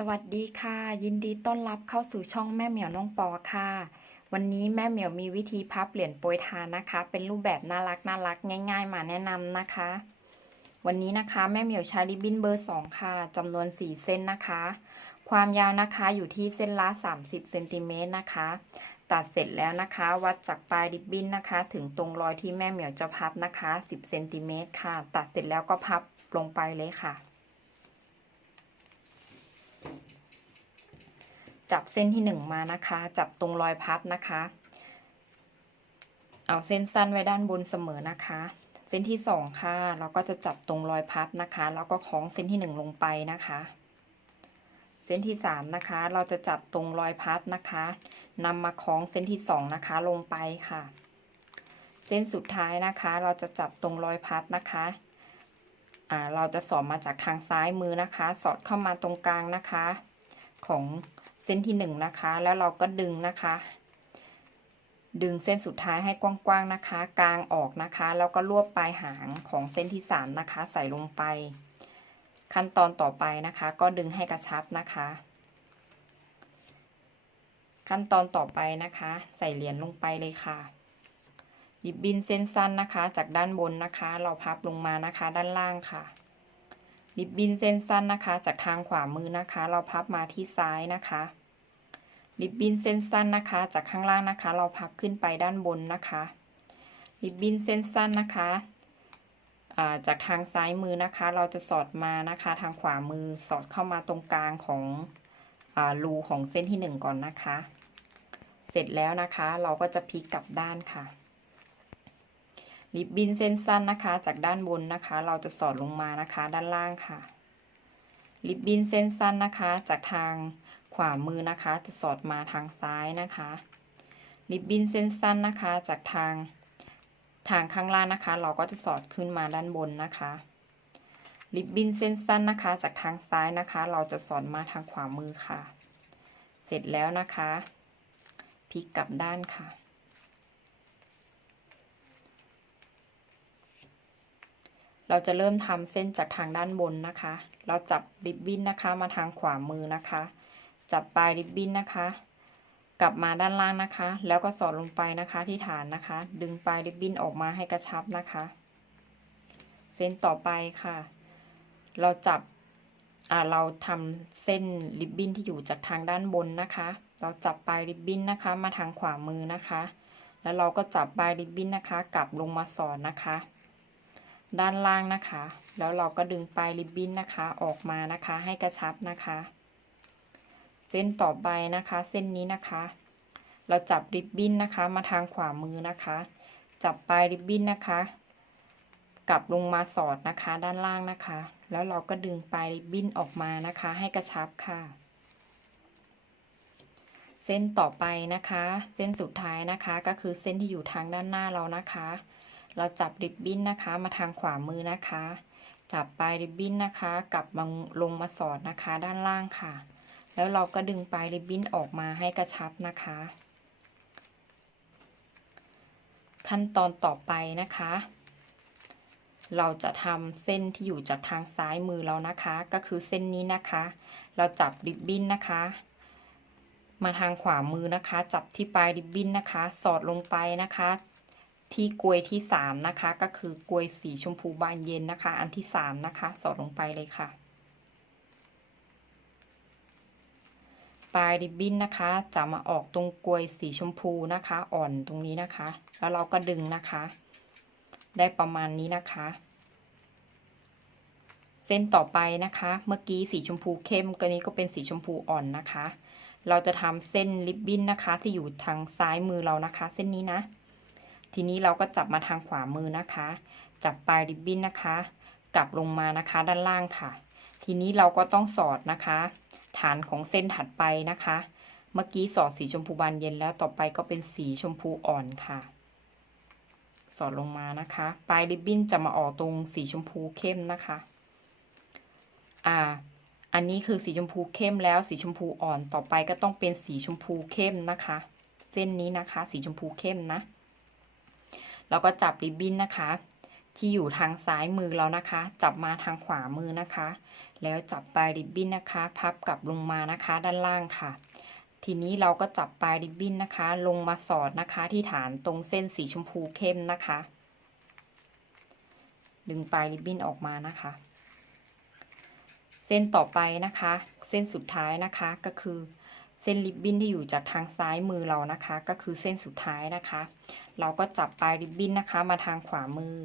สวัสดีค่ะ ยินดีต้อนรับเข้าสู่ช่องแม่เหมียวน้องปอค่ะ วันนี้แม่เหมียวมีวิธีพับเหรียญโปรยทานนะคะ เป็นรูปแบบน่ารักน่ารักง่าย ๆ มาแนะนำนะคะ วันนี้นะคะแม่เหมียวใช้ริบบิ้นเบอร์2ค่ะจำนวน4เส้นนะคะ ความยาวนะคะอยู่ที่เส้นละ30เซนติเมตรนะคะ ตัดเสร็จแล้วนะคะ วัดจากปลายริบบิ้นนะคะ ถึงตรงรอยที่แม่เหมียวจะพับนะคะ10เซนติเมตรค่ะ ตัดเสร็จแล้วก็พับลงไปเลยค่ะ จับเส้นที่หนึ่งมานะคะ จับตรงรอยพับนะคะ เอาเส้นสั้นไว้ด้านบนเสมอนะคะ เส้นที่สองค่ะเราก็จะจับตรงรอยพับนะคะ แล้วก็คล้องเส้นที่หนึ่งลงไปนะคะ เส้นที่สามนะคะ เราจะจับตรงรอยพับนะคะนำมาคล้องเส้นที่สองนะคะลงไปค่ะ เส้นสุดท้ายนะคะ เราจะจับตรงรอยพับนะคะเราจะสอดมาจากทางซ้ายมือนะคะ สอดเข้ามาตรงกลางนะคะ ของ เส้นที่หนึ่งนะคะ แล้วเราก็ดึงนะคะ ดึงเส้นสุดท้ายให้กว้างๆนะคะ กลางออกนะคะ แล้วก็รวบปลายหางของเส้นที่สามนะคะ ใส่ลงไป ขั้นตอนต่อไปนะคะ ก็ดึงให้กระชับนะคะ ขั้นตอนต่อไปนะคะ ใส่เหรียญลงไปเลยค่ะริบบินเส้นสั้นนะคะ จากด้านบนนะคะ เราพับลงมานะคะ ด้านล่างค่ะ ริบบิ้นเส้นสั้นนะคะ จากทางขวามือนะคะ เราพับมาที่ซ้ายนะคะริบบิ้นเส้นสั้นนะคะ จากข้างล่างนะคะ เราพับขึ้นไปด้านบนนะคะริบบิ้นเส้นสั้นนะคะจากทางซ้ายมือนะคะ เราจะสอดมานะคะ ทางขวามือสอดเข้ามาตรงกลางของอรูของเส้นที่หนึ่งก่อนนะคะ เสร็จแล้วนะคะ เราก็จะพลิกกลับด้านค่ะ ริบบิ้นเส้นสั้นนะคะ จากด้านบนนะคะ เราจะสอดลงมานะคะ ด้านล่างค่ะริบบิ้นเส้นสั้นนะคะ จากทางขวามือนะคะ จะสอดมาทางซ้ายนะคะริบบิ้นเส้นสั้นนะคะ จากทางทางข้างล่างนะคะ เราก็จะสอดขึ้นมาด้านบนนะคะริบบิ้นเส้นสั้นนะคะ จากทางซ้ายนะคะ เราจะสอดมาทางขวามือค่ะ เสร็จแล้วนะคะพลิกกลับด้านค่ะ เราจะเริ่มทำเส้นจากทางด้านบนนะคะ เราจับริบบิ้นนะคะมาทางขวามือนะคะ จับปลายริบบิ้นนะคะ กลับมาด้านล่างนะคะ แล้วก็สอดลงไปนะคะที่ฐานนะคะ ดึงปลายริบบิ้นออกมาให้กระชับนะคะ เส้นต่อไปค่ะ เราจับเราทำเส้นริบบิ้นที่อยู่จากทางด้านบนนะคะ เราจับปลายริบบิ้นนะคะ มาทางขวามือนะคะ แล้วเราก็จับปลายริบบิ้นนะคะ กลับลงมาสอดนะคะ ด้านล่างนะคะ แล้วเราก็ดึงปลายริบบิ้นนะคะ ออกมานะคะให้กระชับนะคะ เส้นต่อไปนะคะ เส้นนี้นะคะ เราจับริบบิ้นนะคะ มาทางขวามือนะคะ จับปลายริบบิ้นนะคะ กลับลงมาสอดนะคะ ด้านล่างนะคะ แล้วเราก็ดึงปลายริบบิ้นออกมานะคะ ให้กระชับค่ะ เส้นต่อไปนะคะ เส้นสุดท้ายนะคะ ก็คือเส้นที่อยู่ทางด้านหน้าเรานะคะ เราจับริบบิ้นนะคะ มาทางขวามือนะคะ จับปลายริบบิ้นนะคะ กลับมาลงมาสอดนะคะ ด้านล่างค่ะ แล้วเราก็ดึงปลายริบบิ้นออกมาให้กระชับนะคะ ขั้นตอนต่อไปนะคะ เราจะทำเส้นที่อยู่จากทางซ้ายมือเรานะคะ ก็คือเส้นนี้นะคะ เราจับริบบิ้นนะคะมาทางขวามือนะคะ จับที่ปลายริบบิ้นนะคะ สอดลงไปนะคะ ที่กลวยที่สามนะคะ ก็คือกลวยสีชมพูบานเย็นนะคะ อันที่สามนะคะ สอดลงไปเลยค่ะ ปลายริบบิ้นนะคะ จะมาออกตรงกลวยสีชมพูนะคะ อ่อนตรงนี้นะคะ แล้วเราก็ดึงนะคะ ได้ประมาณนี้นะคะ เส้นต่อไปนะคะ เมื่อกี้สีชมพูเข้มก็นี้ก็เป็นสีชมพูอ่อนนะคะ เราจะทำเส้นริบบิ้นนะคะ ที่อยู่ทางซ้ายมือเรานะคะ เส้นนี้นะ ทีนี้เราก็จับมาทางขวามือนะคะ จับปลายริบบิ้นนะคะ กลับลงมานะคะด้านล่างค่ะ ทีนี้เราก็ต้องสอดนะคะ ฐานของเส้นถัดไปนะคะ เมื่อกี้สอดสีชมพูบานเย็นแล้วต่อไปก็เป็นสีชมพูอ่อนค่ะ สอดลงมานะคะ ปลายริบบิ้นจะมาออกตรงสีชมพูเข้มนะคะ อ่า อันนี้คือสีชมพูเข้มแล้วสีชมพูอ่อนต่อไปก็ต้องเป็นสีชมพูเข้มนะคะ เส้นนี้นะคะ สีชมพูเข้มนะ แล้วก็จับริบบิ้นนะคะ ที่อยู่ทางซ้ายมือเรานะคะ จับมาทางขวามือนะคะ แล้วจับปลายริบบิ้นนะคะ พับกลับลงมานะคะ ด้านล่างค่ะ ทีนี้เราก็จับปลายริบบิ้นนะคะ ลงมาสอดนะคะ ที่ฐานตรงเส้นสีชมพูเข้มนะคะ ดึงปลายริบบิ้นออกมานะคะ เส้นต่อไปนะคะ เส้นสุดท้ายนะคะก็คือ เส้นริบบิ้นที่อยู่จากทางซ้ายมือเรานะคะ ก็คือเส้นสุดท้ายนะคะ เราก็จับปลายริบบิ้นนะคะ มาทางขวามือ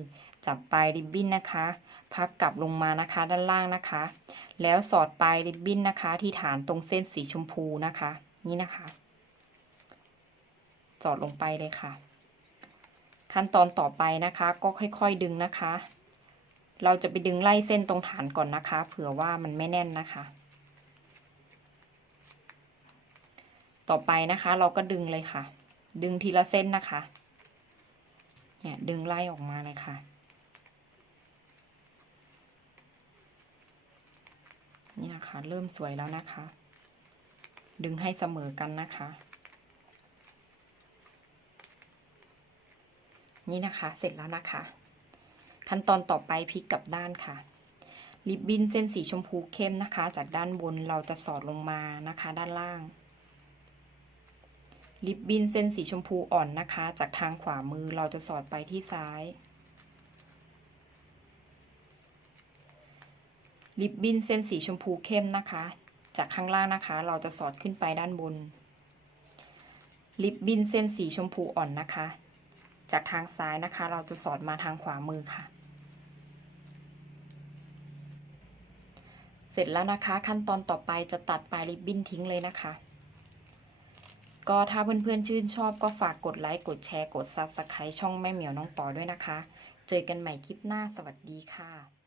จับปลายริบบิ้นนะคะ พับกลับลงมานะคะด้านล่างนะคะ แล้วสอดปลายริบบิ้นนะคะ ที่ฐานตรงเส้นสีชมพูนะคะ นี่นะคะ สอดลงไปเลยค่ะ ขั้นตอนต่อไปนะคะ ก็ค่อยๆดึงนะคะ เราจะไปดึงไล่เส้นตรงฐานก่อนนะคะ เผื่อว่ามันไม่แน่นนะคะ ต่อไปนะคะ เราก็ดึงเลยค่ะ ดึงทีละเส้นนะคะ เนี่ยดึงไล่ออกมาเลยค่ะ นี่นะคะเริ่มสวยแล้วนะคะ ดึงให้เสมอกันนะคะ นี่นะคะเสร็จแล้วนะคะ ขั้นตอนต่อไปพลิกกลับด้านค่ะริบบิ้นเส้นสีชมพูเข้มนะคะ จากด้านบนเราจะสอดลงมานะคะ ด้านล่าง ริบบินเส้นสีชมพูอ่อนนะคะ จากทางขวามือเราจะสอดไปที่ซ้ายริบบินเส้นสีชมพูเข้มนะคะ จากข้างล่างนะคะ เราจะสอดขึ้นไปด้านบนริบบินเส้นสีชมพูอ่อนนะคะ จากทางซ้ายนะคะ เราจะสอดมาทางขวามือค่ะ เสร็จแล้วนะคะ ขั้นตอนต่อไปจะตัดปลายริบบินทิ้งเลยนะคะ ก็ถ้าเพื่อนๆชื่นชอบก็ฝากกดไลค์กดแชร์กด Subscribe ช่องแม่เหมียวน้องปอด้วยนะคะ เจอกันใหม่คลิปหน้าสวัสดีค่ะ